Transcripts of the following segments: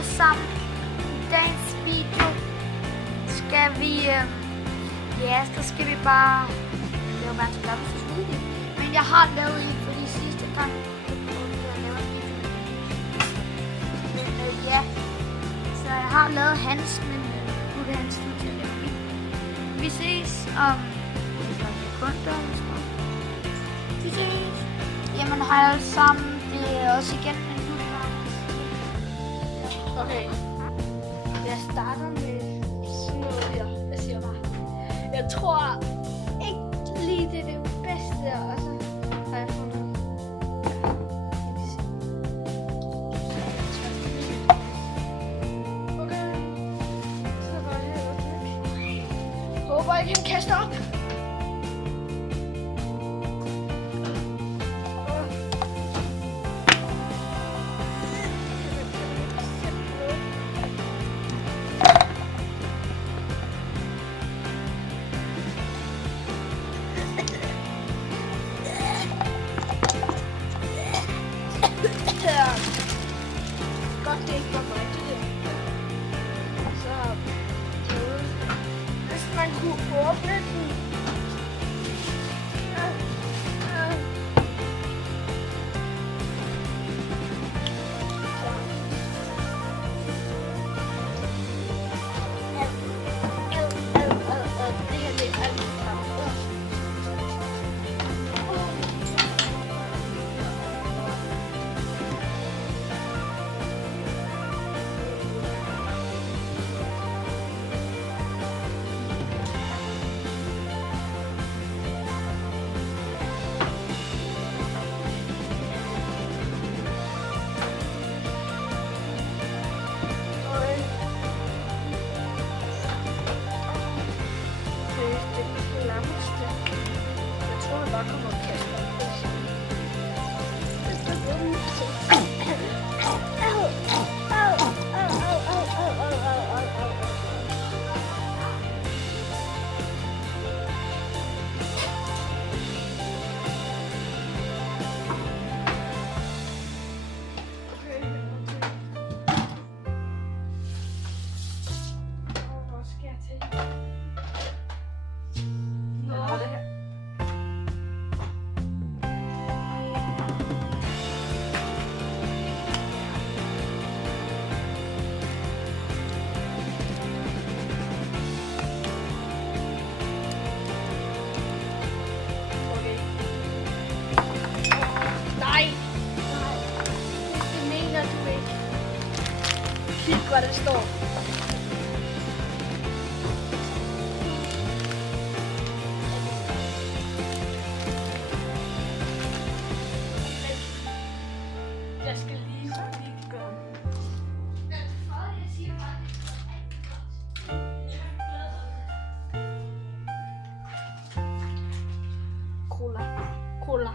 alle sammen. I dagens video skal vi, så skal vi bare lave verdens klammeste smoothie. Men jeg har lavet en for de sidste gang. Ja, så jeg har lavet hans, men nu er det hans tur til at lave min. Vi ses om et par sekunder. Vi ses. Jamen hej alle sammen, det er også igen en ny gang. Okay, jeg starter med sådan noget her. Jeg siger bare, jeg tror ikke lige det er det bedste, og så har jeg fundet. Okay, så går jeg her og håber jeg kan kaste op. Godt, det ikke var rigtigt det. Så hvis man kunne åbne den. Det her det er alt sammen. Kig, hvad der står. Jeg skal lige gøre Cola.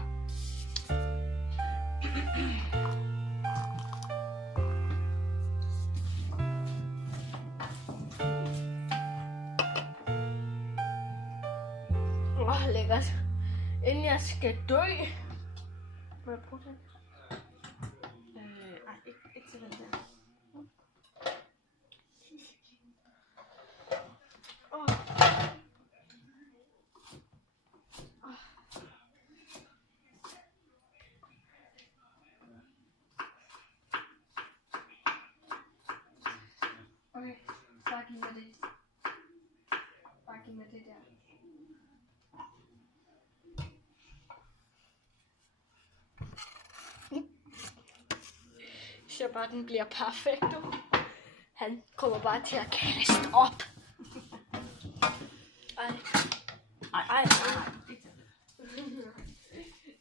Lækkert. Inden jeg skal dø. Må jeg bruge den? Nej, ikke til den der. Okay, bare giv mig det. Bare giv mig det der. Så bare den bliver perfekt. Han kommer bare til at kaste op. Ej.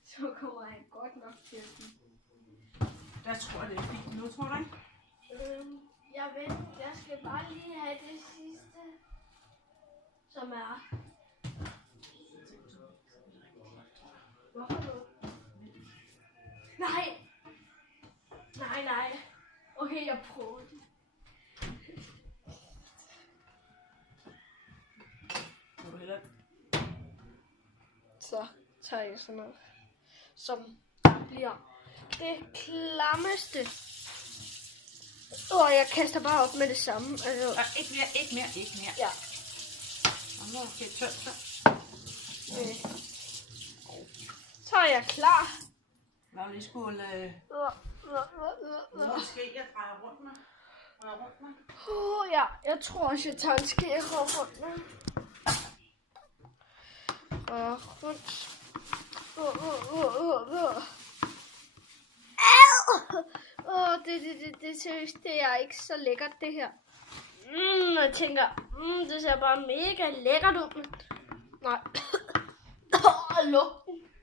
Så kommer han godt nok til at sige. Jeg tror, det er fint nu, tror du ikke? Jeg ved, jeg skal bare lige have det sidste, som er. Hvorfor nu? Nej. Okay, jeg prøver det. Så tager jeg sådan noget, som bliver det klammeste Jeg kaster bare op med det samme. Altså, Ikke mere. ja. Og nu er det tørt så. Så er jeg klar. Når vi skulle... Måske jeg drejer rundt med. Ja, jeg tror også, jeg tager en ske rundt nu. Og rundt. Det seriøst, det er ikke så lækkert, det her. Jeg tænker, det ser bare mega lækkert ud. Nej.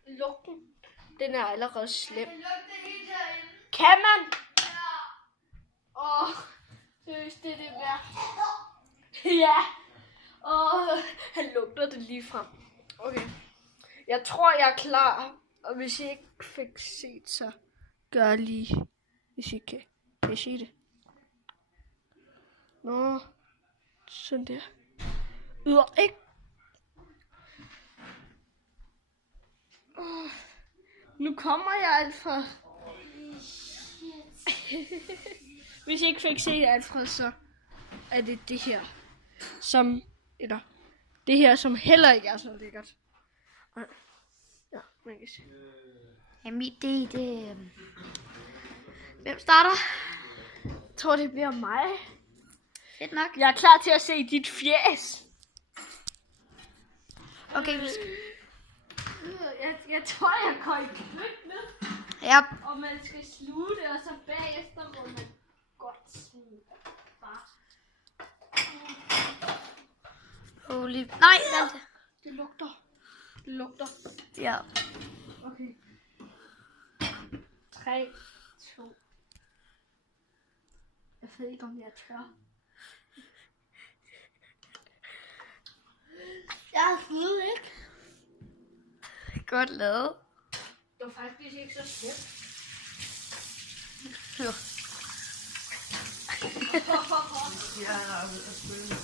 Lugten. Den er allerede slem. Kan man? Seriøst, det er det værd. Ja. Han lugter det lige frem. Okay. Jeg tror, jeg er klar. Og hvis I ikke fik set, så gør lige, hvis I kan. Kan I se det? Nå. Sådan der. Ikke? Nu kommer jeg, Alfred. Hvis jeg ikke fik set Alfred, så er det her, som heller ikke er så lækkert. Ja, man kan se. Jamen, det... Hvem starter? Jeg tror, det bliver mig. Fedt nok. Jeg er klar til at se dit fjæs. Okay, vi skal... Jeg tror, jeg går i køkkenet. Ja. Og man skal sluge det, og så bagefter må man godt sådan bare... Holy... Nej, vent. Det lugter. Ja. Okay. 3, 2. Jeg ved ikke, om jeg er tør. Jeg ved ikke. Godt lavet. Det var faktisk ikke så slemt. Jo. Jeg er ved at spille.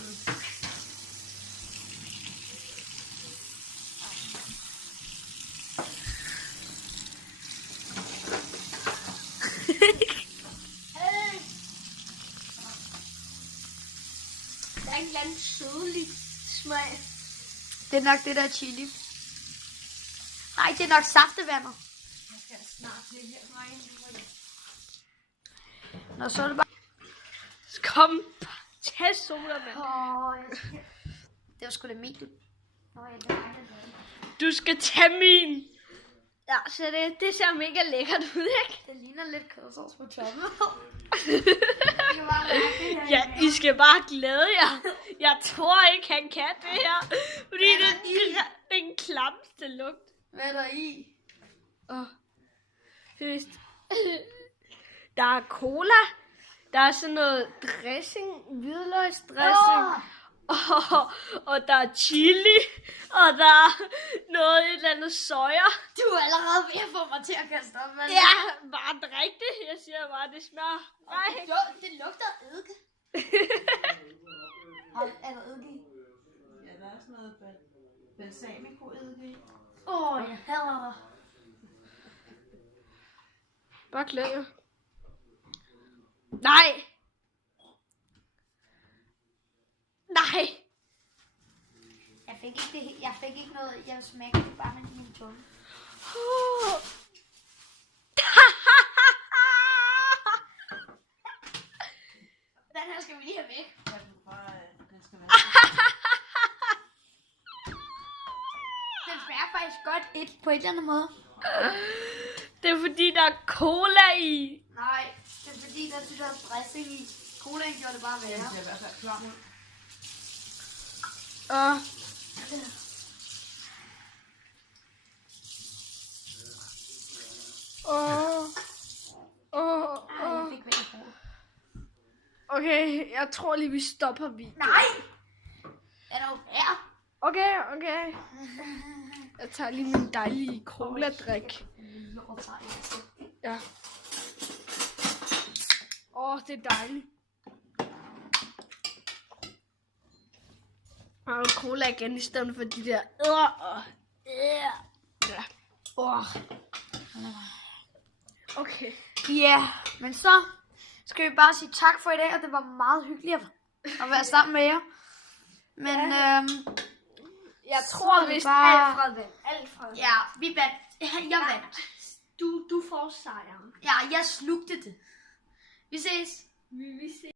Der er en eller anden sødlig smag. Det er nok det der chili. Nej, det er nok saftevandet. Jeg skal snart til her. Nå, så er det bare... Kom, tag sodavand. Det var sgu da min. Nå, ja, det var mig, der lavede det. Du skal tage min. Ja, så det ser mega lækkert ud, ikke? Det ligner lidt kødsovs på toppen. Ja, I skal bare glæde jer. Jeg tror ikke, han kan det her. Fordi det er den klamste lugt. Hvad er der i? Seriøst. Der er cola. Der er sådan noget dressing, hvidløgsdressing. Og der er chili. Og der er noget et eller andet soja. Du er allerede ved at få mig til at kaste op. Men... Ja, bare drik det. Jeg siger bare, det smager. Nej. Det lugter eddike. Er der eddike i? Ja, der er sådan noget balsamico-eddike i. Jeg hader dig. Bare glæd jer. Nej. Nej. Jeg fik ikke noget. Jeg smagte det bare med min tunge. Den her skal vi lige have væk. Jeg vil bare, den skal være. Den smager faktisk godt på et eller andet måde. Det er fordi, der er cola i. Nej, det er fordi, der er det der dressing i. Colaen gjorde det bare værre. Den bliver i hvert fald klar nu. Jeg fik væk i hovedet. Okay, jeg tror lige, vi stopper videoen. Nej! Er der jo værre? Okay. Jeg tager lige min dejlige cola-drik. Ja. Det er dejligt. Og cola igen i stedet for de der. Ja. Okay. Ja, men så skal vi bare sige tak for i dag, og det var meget hyggeligt at være sammen med jer. Men Jeg så tror er det vist bare- alt fra vand. ja, vi vandt. Jeg vandt. Du får sejren. Ja, jeg slugte det. Vi ses. Vi ses.